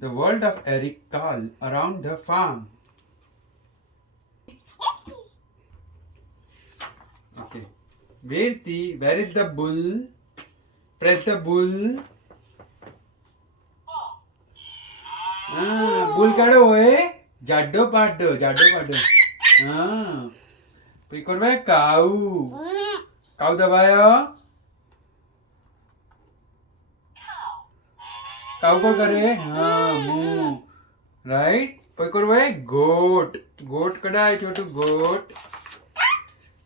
The world of Eric Carle around the farm. Okay. Where is the bull? Press the bull. Bull kaɗo hoye? Jaddo paddo. Puis korbe cow. Cow dabayo. Cow ko करे moo. Right? puis korbe goat. Goat kada hai chotu goat.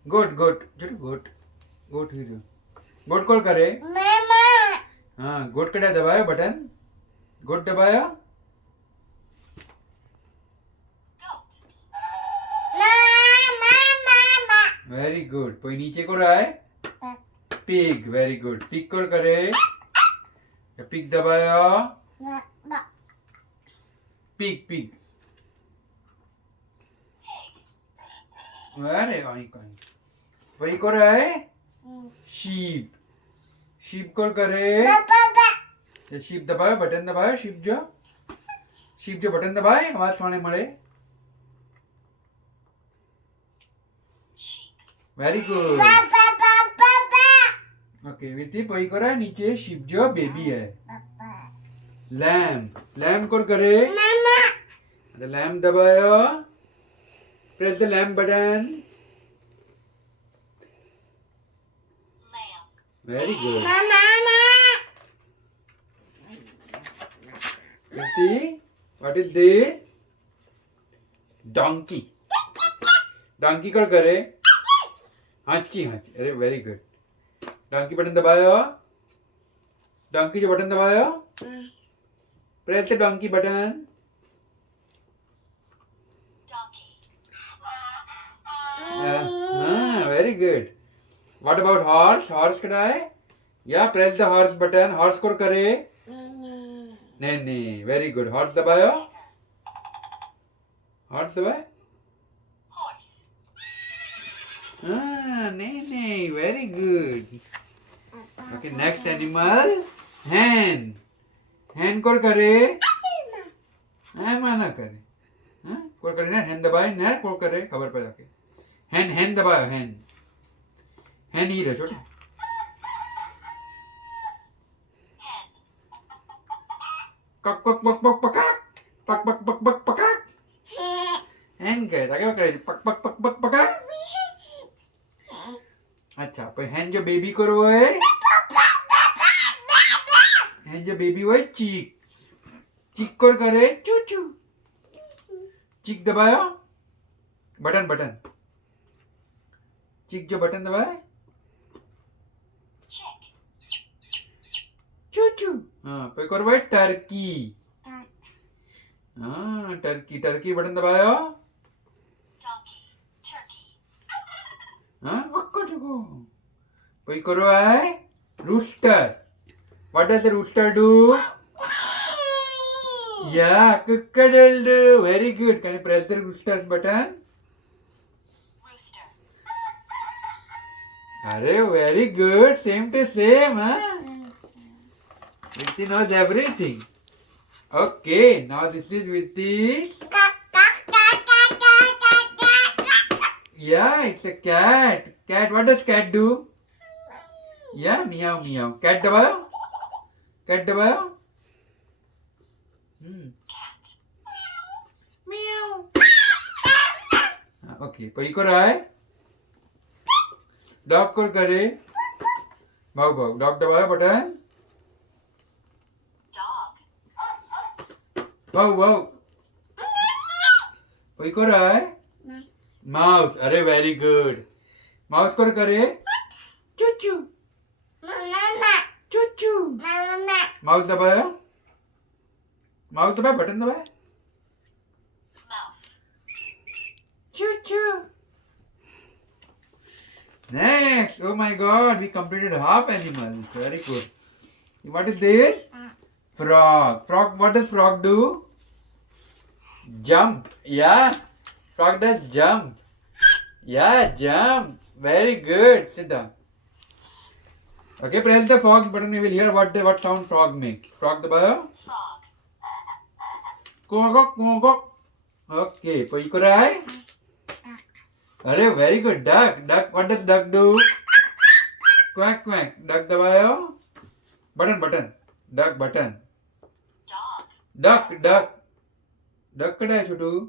Goat chotu goat. Goat hiru. Goat ko करे goat kada dabayo button. Goat dabayo. Very good. कोई नीचे को रहा है pig. Very good. pig को करे pig दबाया pig. अरे वही को रहा है sheep को करे sheep दबाया बटन दबाया sheep जो बटन दबाए आवाज सुनाने मरे. Very good. Okay, विरती पही को रहा है नीचे sheep जो बेबी है. lamb को करे the lamb दबायो. press the lamb button. Very good. विरती what is this? donkey को करे हांची अरे वेरी गुड. डंकी बटन दबायो. डंकी जो बटन दबायो press the donkey button. Very good. What about horse कड़ा है या press the horse button. Horse को करे नहीं वेरी गुड. हॉर्स दबायो. हॉर्स दबाए नहीं very good. Okay, next animal hen को करे माना करे को करे ना hen दबाए ना को करे खबर पे जाके hen दबाओ hen ही रहे छोटे. कक पक पकाक hen करे ताकि वो करे पक पकाक. अच्छा पर hen जो बेबी करो है hen जो बेबी हुआ है चीक कर करे चू चीक दबाया बटन चीक जो बटन दबाए चू पे करो भाई टर्की. टर्की बटन दबाया कोई करो है rooster. What does the rooster do? Yeah, cock-a-doodle do. Very good. Can you press the rooster's button? Arey, very good. Same to same, huh? Virti knows everything. Okay, now this is Virti. Yeah, it's a cat. What does cat do? Yeah, meow. Cat दबाओ. Meow. Okay, पही को रहा है. Dog को करे भाव dog दबाओ button. भाव पही को रहा है माउस. अरे वेरी गुड. माउस को करे चू माउस दबाया बटन दबाया चू. Next, oh my god, we completed half animals. Very good. What is this? Frog. What does frog do? Jump. Yeah, frog does jump. Yeah, jump. Very good. Sit down. Okay, press the frog button. We will hear what sound frog makes. Frog the bio. Quack. Okay, Poikorai. Arey, very good. Duck. What does duck do? Quack. Duck dabayo. Button. Duck button. Duck. Duck kada hai chotu?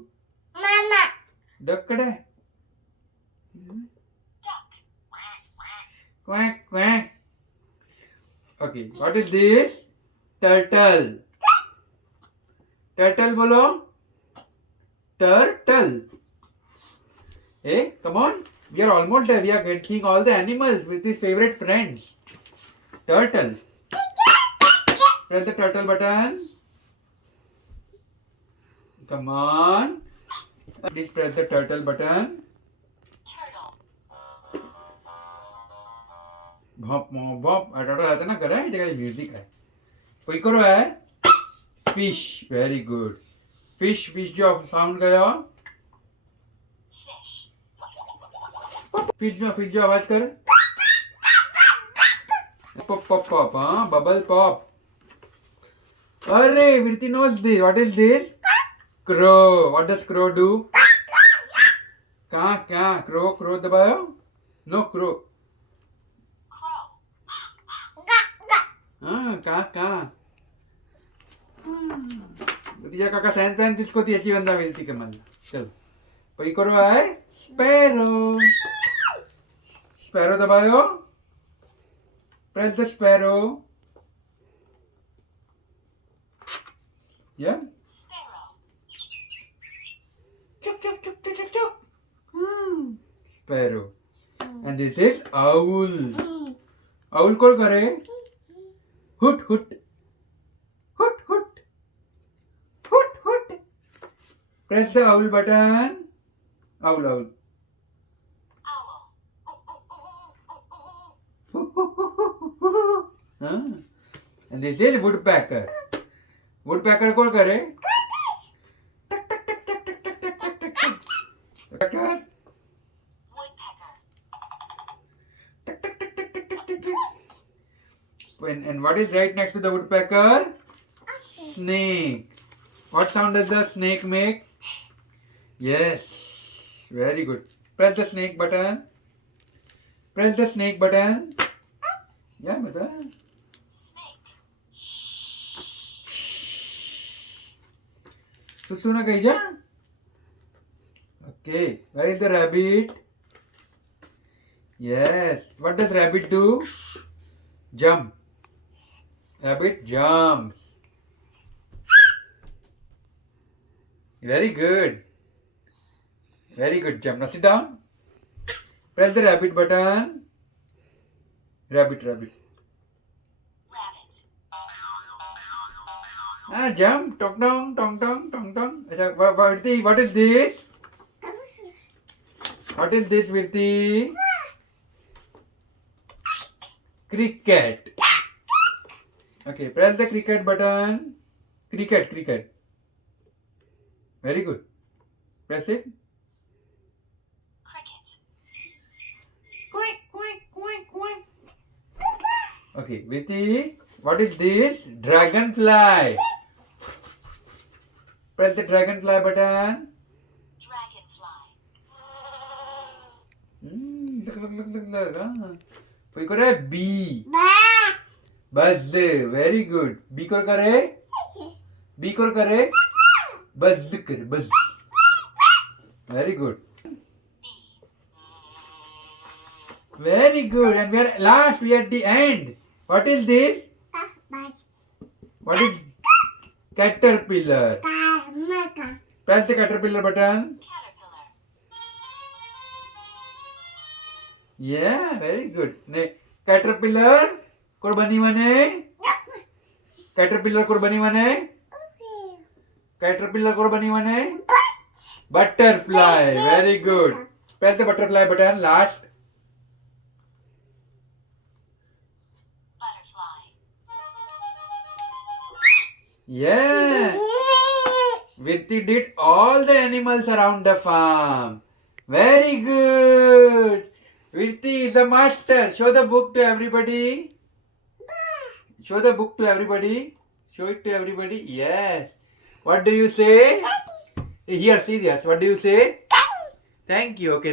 Mama. Duck kada hai? Quack. Okay, what is this? Turtle. Turtle bolo. Turtle. Hey, come on. We are almost there. We are getting all the animals with his favorite friends. Turtle. Press the turtle button. Come on. Please press the turtle button. Bop. Turtle आता ना करा है जगह music है. कोई करो है. Fish. Very good. Fish जो साउंड गया. Fish जो आवाज कर. Pop. हाँ, bubble pop. अरे, Virti knows this. What is this? Crow. What does crow do? क्या? Crow दबायो. No crow. हाँ, कहाँ. तुझ्या काका सॅन दिसको ती याची गंदा वेलती का मला. चल. कोई करो है? Sparrow दबायो. Press the sparrow. Yeah. Chuck. Sparrow. And this is owl. Owl कौन करे? Hoot. Press the owl button. Owl. And this is woodpecker. Woodpecker कौन करे? Woodpecker. And what is right next to the woodpecker? Snake. What sound does the snake make? Yes. Very good. Press the snake button. Yeah, bata. सुना कही जा. Okay. Where is the rabbit? Yes. What does rabbit do? Jump. Rabbit jumps. Very good. Jump. Now sit down. Press the rabbit button. Rabbit. Jump. Tong. What is this? What is this, Virti? Cricket. Okay, press the cricket button. Cricket. Very good. Press it. Quack. Okay, Virti, what is this? Dragonfly. Press the dragonfly button. कोई करे bee. Buzz. Very good. Bee को करे buzz. Very good. And we are at the end. What is this? What is caterpillar? Press the caterpillar button. Yeah, very good. Caterpillar को बनी मने butterfly. Very good. Press the butterfly button. Last. Yeah. Virti did all the animals around the farm. Very good. Virti is the master. Show the book to everybody. Show it to everybody. Yes. What do you say? Here, see this. What do you say? Thank you. Okay.